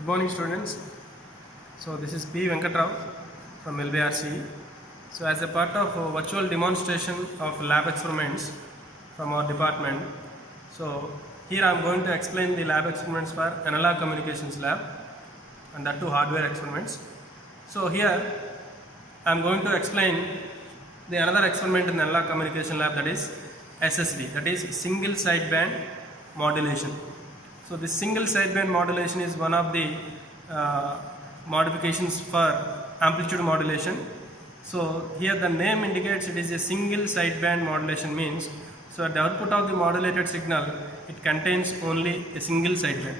Good morning, students. So this is P. Venkatrao from LBRC. So as a part of a virtual demonstration of lab experiments from our department, so here I am going to explain the lab experiments for analog communications lab and that too hardware experiments. So here I am going to explain the another experiment in the analog communication lab, that is SSB, that is single sideband modulation. So this single sideband modulation is one of the modifications for amplitude modulation. So here the name indicates it is a single sideband modulation, means so at the output of the modulated signal it contains only a single sideband.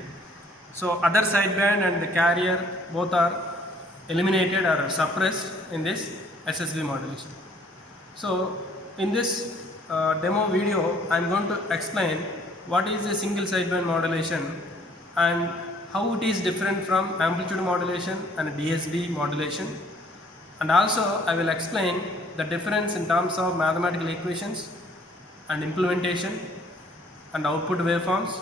So other sideband and the carrier both are eliminated or suppressed in this SSB modulation. So in this demo video I am going to explain what is a single sideband modulation and how it is different from amplitude modulation and DSB modulation, and also I will explain the difference in terms of mathematical equations and implementation and output waveforms,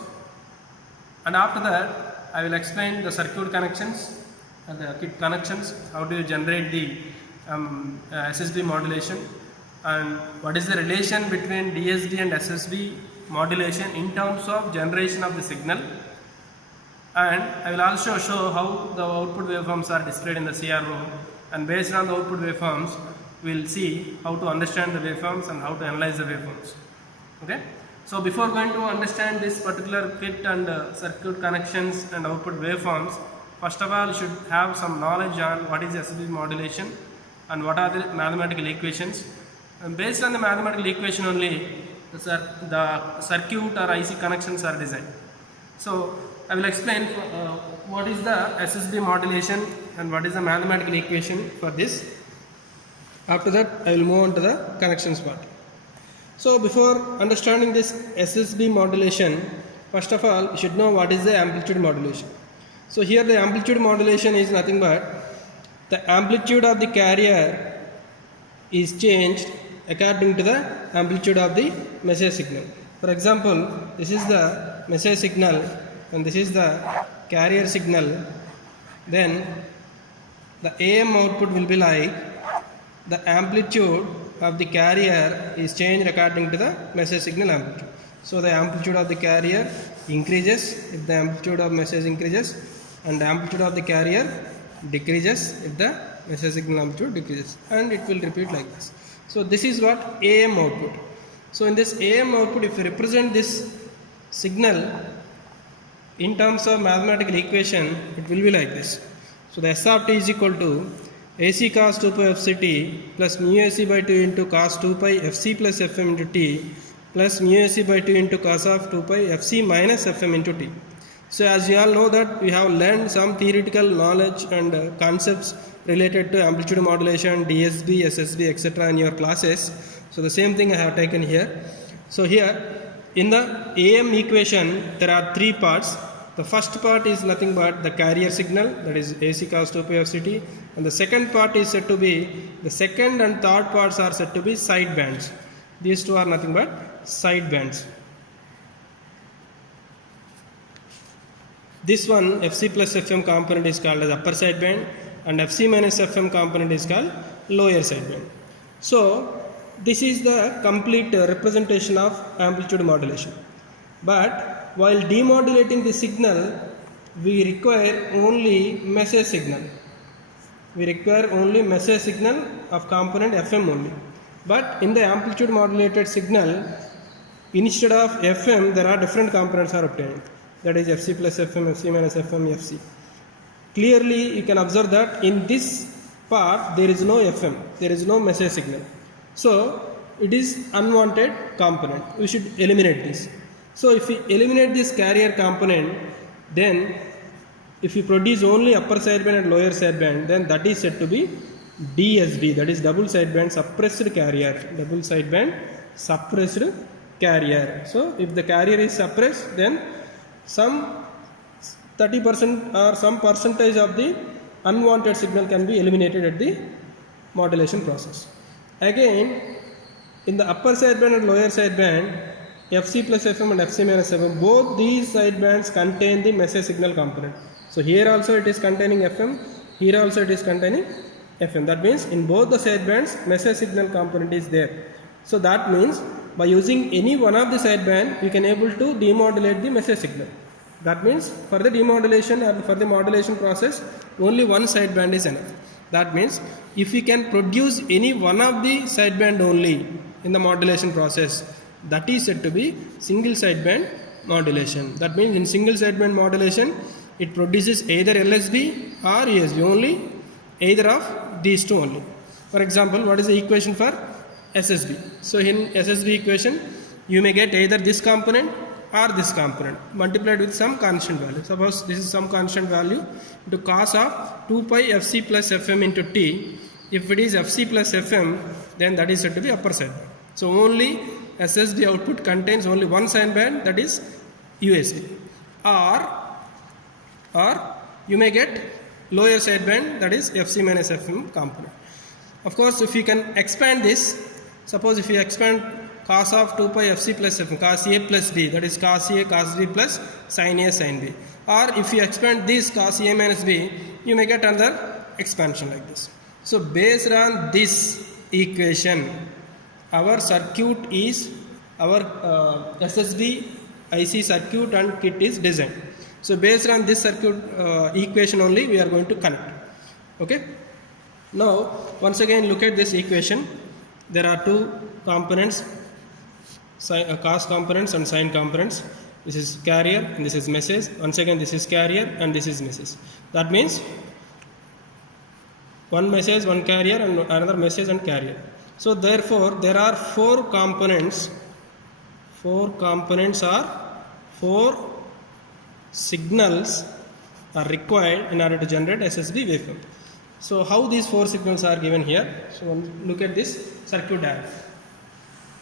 and after that I will explain the circuit connections and the kit connections, how do you generate the SSB modulation, and what is the relation between DSB and SSB modulation in terms of generation of the signal, and I will also show how the output waveforms are displayed in the CRO, and based on the output waveforms we will see how to understand the waveforms and how to analyze the waveforms. Okay, so before going to understand this particular kit and circuit connections and output waveforms, first of all you should have some knowledge on what is SSB modulation and what are the mathematical equations, and based on the mathematical equation only the circuit or IC connections are designed. So I will explain what is the SSB modulation and what is the mathematical equation for this. After that I will move on to the connections part. So before understanding this SSB modulation, first of all you should know what is the amplitude modulation. So here the amplitude modulation is nothing but the amplitude of the carrier is changed according to the amplitude of the message signal. For example, this is the message signal and this is the carrier signal. Then the AM output will be like the amplitude of the carrier is changed according to the message signal amplitude. So the amplitude of the carrier increases if the amplitude of message increases, and the amplitude of the carrier decreases if the message signal amplitude decreases, and it will repeat like this. So this is what AM output. So in this AM output, if you represent this signal in terms of mathematical equation, it will be like this. So the S of t is equal to AC cos 2 pi fct plus mu AC by 2 into cos 2 pi fc plus fm into t plus mu AC by 2 into cos of 2 pi fc minus fm into t. So as you all know that we have learned some theoretical knowledge and concepts related to amplitude modulation, DSB, SSB, etc. in your classes. So the same thing I have taken here. So here in the AM equation there are three parts. The first part is nothing but the carrier signal, that is AC cos 2 pi fct, and the second part is said to be, the second and third parts are said to be side bands. These two are nothing but side bands. This one fc plus fm component is called as upper sideband and fc minus fm component is called lower sideband. So this is the complete representation of amplitude modulation. But while demodulating the signal we require only message signal. We require only message signal of component fm only. But in the amplitude modulated signal, instead of fm there are different components are obtained. That is fc plus fm, fc minus fm, fc. Clearly you can observe that in this part there is no fm, there is no message signal. So it is unwanted component. We should eliminate this. So if we eliminate this carrier component, then if we produce only upper sideband and lower sideband, then that is said to be DSB, that is double sideband suppressed carrier. Double sideband suppressed carrier. So if the carrier is suppressed, then some 30% or some percentage of the unwanted signal can be eliminated at the modulation process. Again, in the upper sideband and lower sideband, fc plus fm and fc minus fm, both these sidebands contain the message signal component. So So here also it is containing FM, here also it is containing FM. That means in both the sidebands message signal component is there. So that means by using any one of the sideband we can able to demodulate the message signal. That means for the demodulation or for the modulation process only one sideband is enough. That means if we can produce any one of the sideband only in the modulation process, that is said to be single sideband modulation. That means in single sideband modulation it produces either LSB or USB, only either of these two only. For example, what is the equation for SSB? So in SSB equation you may get either this component or this component multiplied with some constant value. Suppose this is some constant value into cos of 2 pi Fc plus Fm into T. If it is Fc plus Fm, then that is said to be upper sideband. So only SSB output contains only one sideband, that is USB. Or you may get lower sideband, that is Fc minus Fm component. Of course, if you can expand this, suppose if you expand cos of 2 pi Fc plus Fm, cos A plus B, that is cos A cos B plus sin A sin B. Or if you expand this cos A minus B, you may get another expansion like this. So based on this equation, our circuit is, our SSB IC circuit and kit is designed. So based on this circuit equation only we are going to connect. Okay. Now once again look at this equation. There are two components, cos components and sin components. This is carrier and this is message. Once again this is carrier and this is message. That means one message, one carrier, and another message and carrier. So therefore there are four components. Four components are four signals are required in order to generate SSB waveform. So how these four signals are given here? So look at this circuit diagram.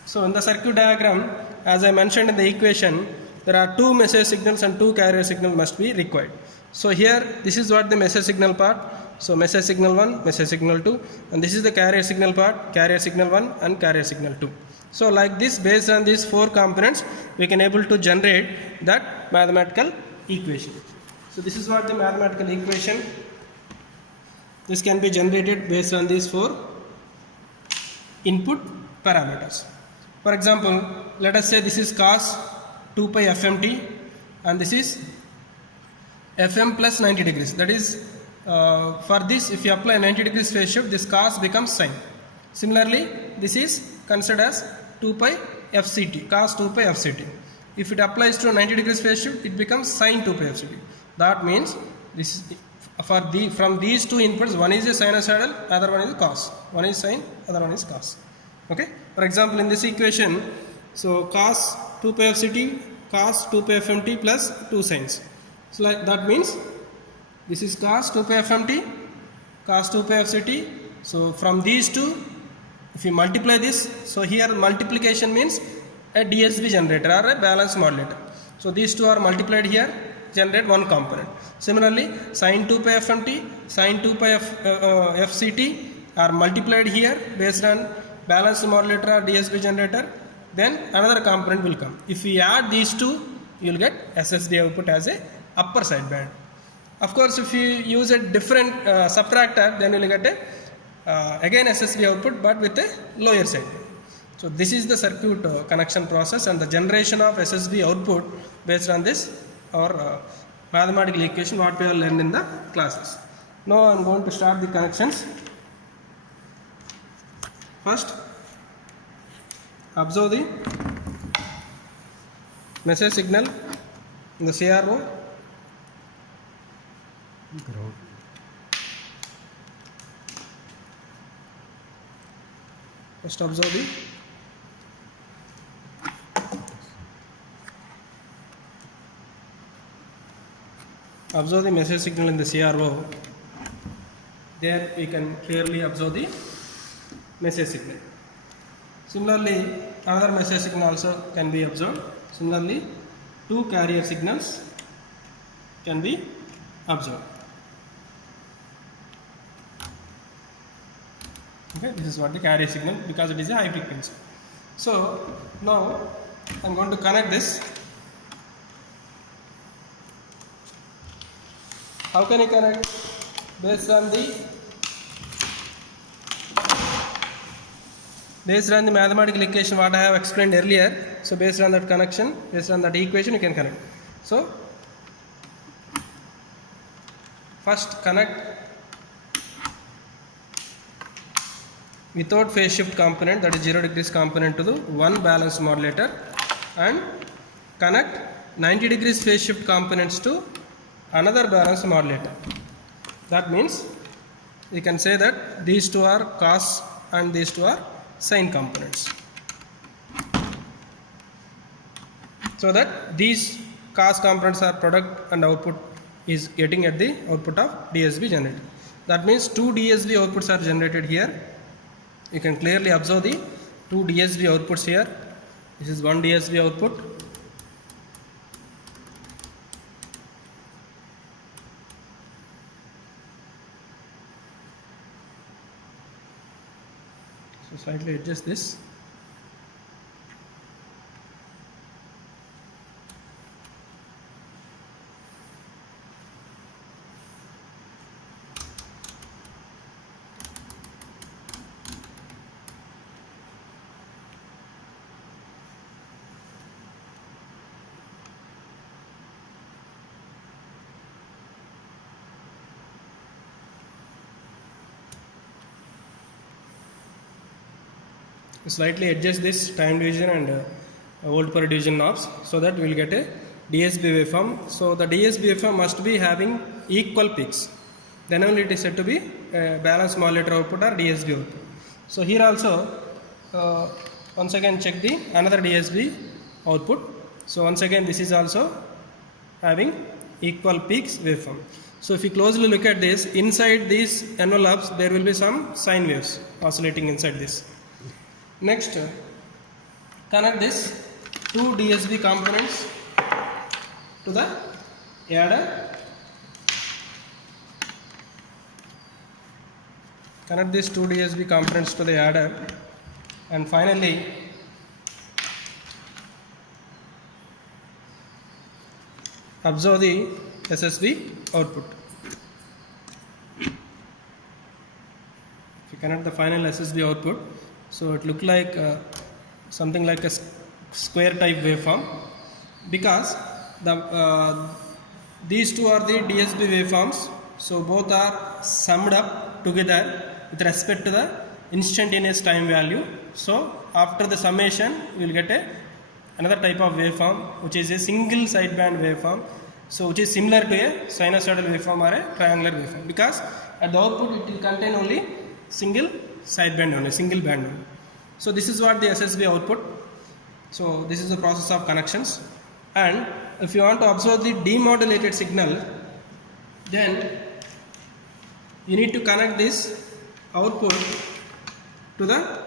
So in the circuit diagram, as I mentioned in the equation, there are two message signals and two carrier signals must be required. So here this is what the message signal part. So message signal 1, message signal 2, and this is the carrier signal part, carrier signal 1 and carrier signal 2. So like this, based on these four components, we can able to generate that mathematical equation. So this is what the mathematical equation. This can be generated based on these four input parameters. For example, let us say this is cos 2 pi FMT and this is FM plus 90 degrees. That is, for this if you apply 90 degrees phase shift, this cos becomes sin. Similarly, this is considered as 2 pi FCT, cos 2 pi FCT. If it applies to 90 degrees phase shift, it becomes sin 2 pi FCT. That means this is from these two inputs, one is a sinusoidal, other one is cos. One is sin, other one is cos. Okay. For example, in this equation, so cos 2 pi FCT, cos 2 pi FMT plus 2 sines. So like that means this is cos 2 pi FMT, cos 2 pi FCT. So from these two, if you multiply this, so here multiplication means a DSB generator or a balanced modulator. So these two are multiplied here, generate one component. Similarly, sin 2 pi FMT, sin 2 pi FCT are multiplied here based on balanced modulator or DSB generator. Then another component will come. If we add these two, you will get SSB output as a upper sideband. Of course, if you use a different subtractor, then you will get a again SSB output but with a lower sideband. So this is the circuit connection process and the generation of SSB output based on this or mathematical equation what we have learned in the classes. Now I am going to start the connections. First, observe the message signal in the CRO. First observe the message signal in the CRO. There we can clearly observe the message signal. Similarly, another message signal also can be observed. Similarly, two carrier signals can be observed. Okay, this is what the carrier signal, because it is a high frequency. So now I am going to connect this. How can you connect? Based on the mathematical equation what I have explained earlier. So based on that connection, based on that equation, you can connect. So first connect without phase shift component, that is 0 degrees component, to the one balanced modulator, and connect 90 degrees phase shift components to another balanced modulator. That means you can say that these two are cos and these two are sine components. So that these cos components are product and output is getting at the output of DSB generator. That means two DSB outputs are generated here. You can clearly observe the two DSB outputs here. This is one DSB output. So slightly adjust this. Slightly adjust this time division and volt per division knobs, so that we will get a DSB waveform. So the DSB waveform must be having equal peaks, then only it is said to be a balanced modulator output or DSB output. So here also once again check the another DSB output. So once again this is also having equal peaks waveform. So if you closely look at this, inside these envelopes there will be some sine waves oscillating inside this. Next, connect this two DSB components to the adder. Connect these two DSB components to the adder, and finally observe the SSB output. If you connect the final SSB output, so it look like something like a square type waveform, because these two are the DSB waveforms. So both are summed up together with respect to the instantaneous time value. So after the summation you will get another type of waveform which is a single sideband waveform, so which is similar to a sinusoidal waveform or a triangular waveform, because at the output it will contain only single sideband only, single band only. So this is what the SSB output. So this is the process of connections. And if you want to observe the demodulated signal, then you need to connect this output to the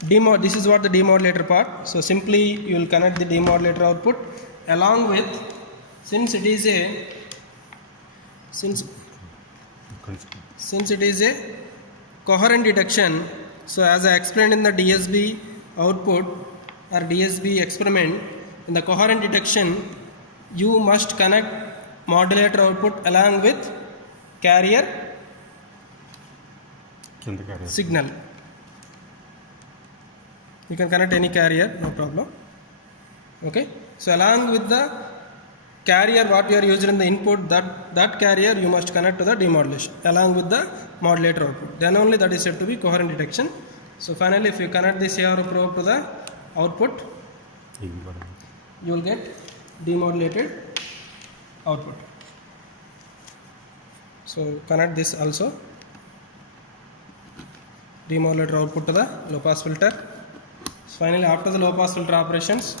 this is what the demodulator part. So simply you will connect the demodulator output along with, since it is a coherent detection. So as I explained in the DSB output or DSB experiment, in the coherent detection you must connect modulator output along with carrier signal. You can connect any carrier, no problem. Okay, so along with the carrier what you are using in the input, that carrier you must connect to the demodulation along with the modulator output, then only that is said to be coherent detection. So finally if you connect this ARO probe to the output, you will get demodulated output. So connect this also, demodulator output to the low pass filter. So finally after the low pass filter operations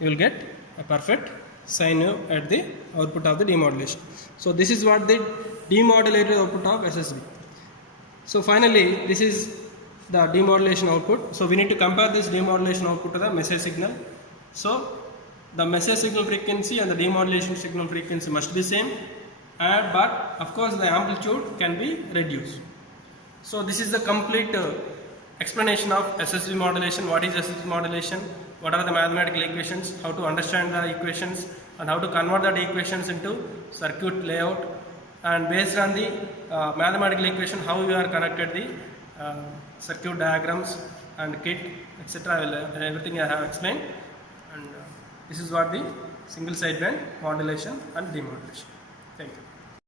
you will get a perfect sine wave at the output of the demodulation. So this is what the demodulated output of SSB. So finally this is the demodulation output. So we need to compare this demodulation output to the message signal. So the message signal frequency and the demodulation signal frequency must be same, but of course the amplitude can be reduced. So this is the complete explanation of SSB modulation. What is SSB modulation? What are the mathematical equations? How to understand the equations? and how to convert that equations into circuit layout, and based on the mathematical equation how you are connected the circuit diagrams and kit, etc. Everything I have explained, and this is what the single sideband modulation and demodulation. Thank you.